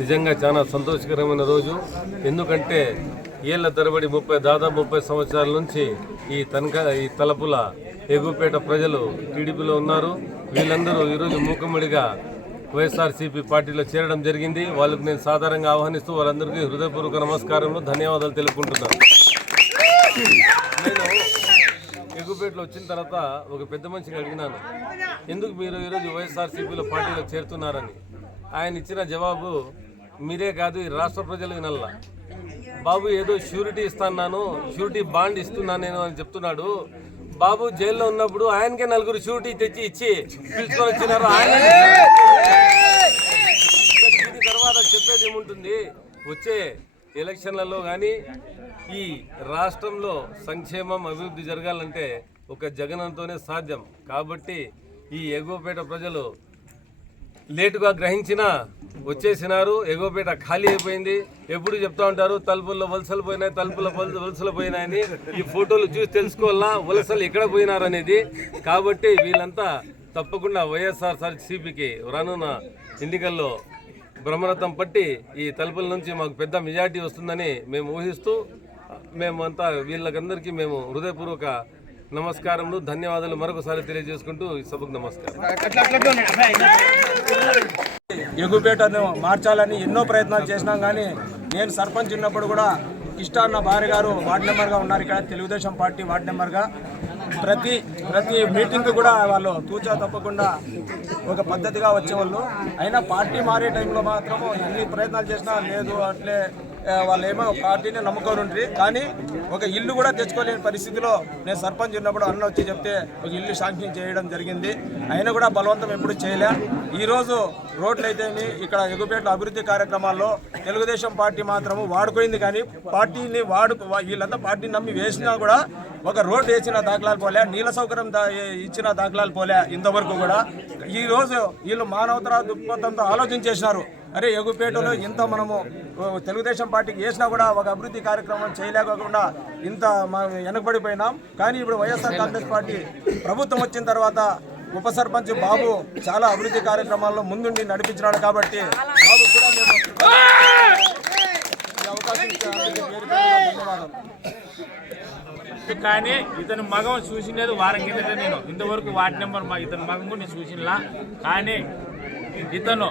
నిజంగా చాలా సంతోషకరమైన రోజు. ఎందుకంటే ఏళ్ళ తరబడి ముప్పై దాదాపు ముప్పై సంవత్సరాల నుంచి ఈ తనక ఈ తలపుల ఎగుపేట ప్రజలు టీడీపీలో ఉన్నారు. వీళ్ళందరూ ఈరోజు మూకమ్మడిగా వైఎస్ఆర్సీపీ పార్టీలో చేరడం జరిగింది. వాళ్ళకు నేను సాధారణంగా ఆహ్వానిస్తూ వాళ్ళందరికీ హృదయపూర్వక నమస్కారంలో ధన్యవాదాలు తెలుపుకుంటున్నాను. ఎగుపేటలో వచ్చిన తర్వాత ఒక పెద్ద మనిషిని అడిగినాను ఎందుకు మీరు ఈరోజు వైఎస్ఆర్సీపీలో పార్టీలో చేరుతున్నారని? ఆయన ఇచ్చిన జవాబు మీరే కాదు ఈ రాష్ట్ర ప్రజలు వినల్లా. బాబు ఏదో షూరిటీ ఇస్తాను షూరిటీ బాండ్ ఇస్తున్నాను నేను అని చెప్తున్నాడు. బాబు జైల్లో ఉన్నప్పుడు ఆయనకే నలుగురు షూరిటీ తెచ్చి ఇచ్చి పిలుచుకొని వచ్చినారు. ఆయన దీని తర్వాత చెప్పేది ఏముంటుంది? వచ్చే ఎలక్షన్లలో కానీ ఈ రాష్ట్రంలో సంక్షేమం అభివృద్ధి జరగాలంటే ఒక జగనంతోనే సాధ్యం. కాబట్టి ఈ ఎగువపేట ప్రజలు లేటుగా గ్రహించిన వచ్చేసినారు ఎగోపేట ఖాళీ అయిపోయింది. ఎప్పుడు చెప్తా ఉంటారు తలుపుల్లో వలసలు పోయినాయి తలుపుల వలస- వలసలు పోయినాయని. ఈ ఫోటోలు చూసి తెలుసుకోవాలా వలసలు ఎక్కడ పోయినారు అనేది. కాబట్టి వీళ్ళంతా తప్పకుండా వైఎస్ఆర్ సిపికి రానున్న ఎన్నికల్లో బ్రహ్మరథం పట్టి ఈ తలుపుల నుంచి మాకు పెద్ద మెజార్టీ వస్తుందని మేము ఊహిస్తూ మేమంతా వీళ్ళకందరికీ మేము హృదయపూర్వక నమస్కారములు. ధన్యవాదాలు. మరొకసారి తెలియజేసుకుంటూ ఈ సభకు నమస్కారం. ఎగుపేటను మార్చాలని ఎన్నో ప్రయత్నాలు చేసినాం కానీ నేను సర్పంచ్ ఉన్నప్పుడు కూడా కిష్టా అన్న భార్య గారు వార్డు మెంబర్గా ఉన్నారు ఇక్కడ తెలుగుదేశం పార్టీ వార్డు మెంబర్గా. ప్రతి ప్రతి మీటింగ్కి కూడా వాళ్ళు తూచా తప్పకుండా ఒక పద్ధతిగా వచ్చేవాళ్ళు. అయినా పార్టీ మారే టైంలో మాత్రము ఎన్ని ప్రయత్నాలు చేసినా లేదు అట్లే వాళ్ళు ఏమో పార్టీని నమ్ముకొని ఉంటుంది కానీ ఒక ఇల్లు కూడా తెచ్చుకోలేని పరిస్థితిలో నేను సర్పంచ్ ఉన్నప్పుడు అన్న వచ్చి చెప్తే ఒక ఇల్లు శాంక్షన్ చేయడం జరిగింది. అయినా కూడా బలవంతం ఎప్పుడు చేయలే. ఈరోజు రోడ్లు అయితేమి ఇక్కడ ఎగుపేట అభివృద్ధి కార్యక్రమాల్లో తెలుగుదేశం పార్టీ మాత్రము వాడుకోయింది కానీ పార్టీని వాడు వీళ్ళంతా పార్టీని నమ్మి వేసినా కూడా ఒక రోడ్డు వేసిన దాఖలాలు పోలే నీళ్ళ సౌకర్యం దా- ఇచ్చిన దాఖలాలు పోలే ఇంతవరకు కూడా. ఈరోజు వీళ్ళు మానవతరా దృక్పథంతో ఆలోచన చేసినారు. అరే ఎగుపేటలో ఇంత మనము తెలుగుదేశం పార్టీకి వేసినా కూడా ఒక అభివృద్ధి కార్యక్రమం చేయలేకోకుండా ఇంత మనం వెనకబడిపోయినాం. కానీ ఇప్పుడు వైఎస్ఆర్ కాంగ్రెస్ పార్టీ ప్రభుత్వం వచ్చిన తర్వాత ఉప సర్పంచ్ బాబు చాలా అభివృద్ధి కార్యక్రమాల్లో ముందుండి నడిపించినాడు కాబట్టి బాబు కూడా మేము అవకాశం కానీ ఇతని మగం చూసినది వారం కిందట నేను. ఇంతవరకు వార్డు నెంబర్ మా ఇతని మగం కూడా నేను చూసినలా. కానీ ఇతను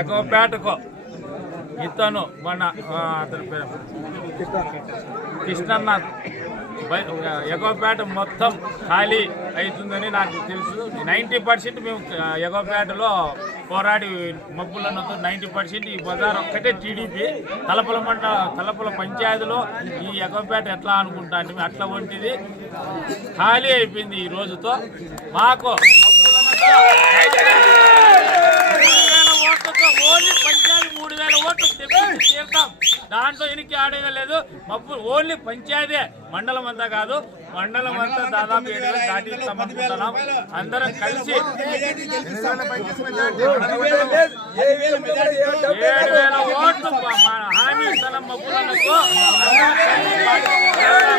ఎగవపేటకు ఇతను మన అతని పేరు. కృష్ణన్న. ఎగవపేట మొత్తం ఖాళీ అవుతుందని నాకు తెలుసు. నైంటీ పర్సెంట్ మేము ఆ, ఎగవపేటలో పోరాడి మబ్బులను నైంటీ పర్సెంట్ ఈ బజార్ ఒక్కటే టీడీపీ. తలపల మండ తలపల పంచాయతీలో ఈ ఎగవపేట ఎట్లా అనుకుంటాను అట్లా వంటిది. ఖాళీ అయిపోయింది ఈ రోజుతో. మాకు మబ్బులన్నతో మూడు వేల ఓట్లతో ఓన్లీ పంచాయతీ మూడు వేల ఓట్లు తెప్పించి తీరుతాం దాంట్లో ఎనికి ఆడేదే లేదు మబ్బు ఓన్లీ పంచాయతీ మండలం అంతా కాదు మండలం అంతా దాదాపు ఏడు వేలు అందరం కలిసి ఏడు వేల ఓట్లు హామీ స్థలం మబ్బులకు అందరం కలిసి పార్టీ చేస్తాం.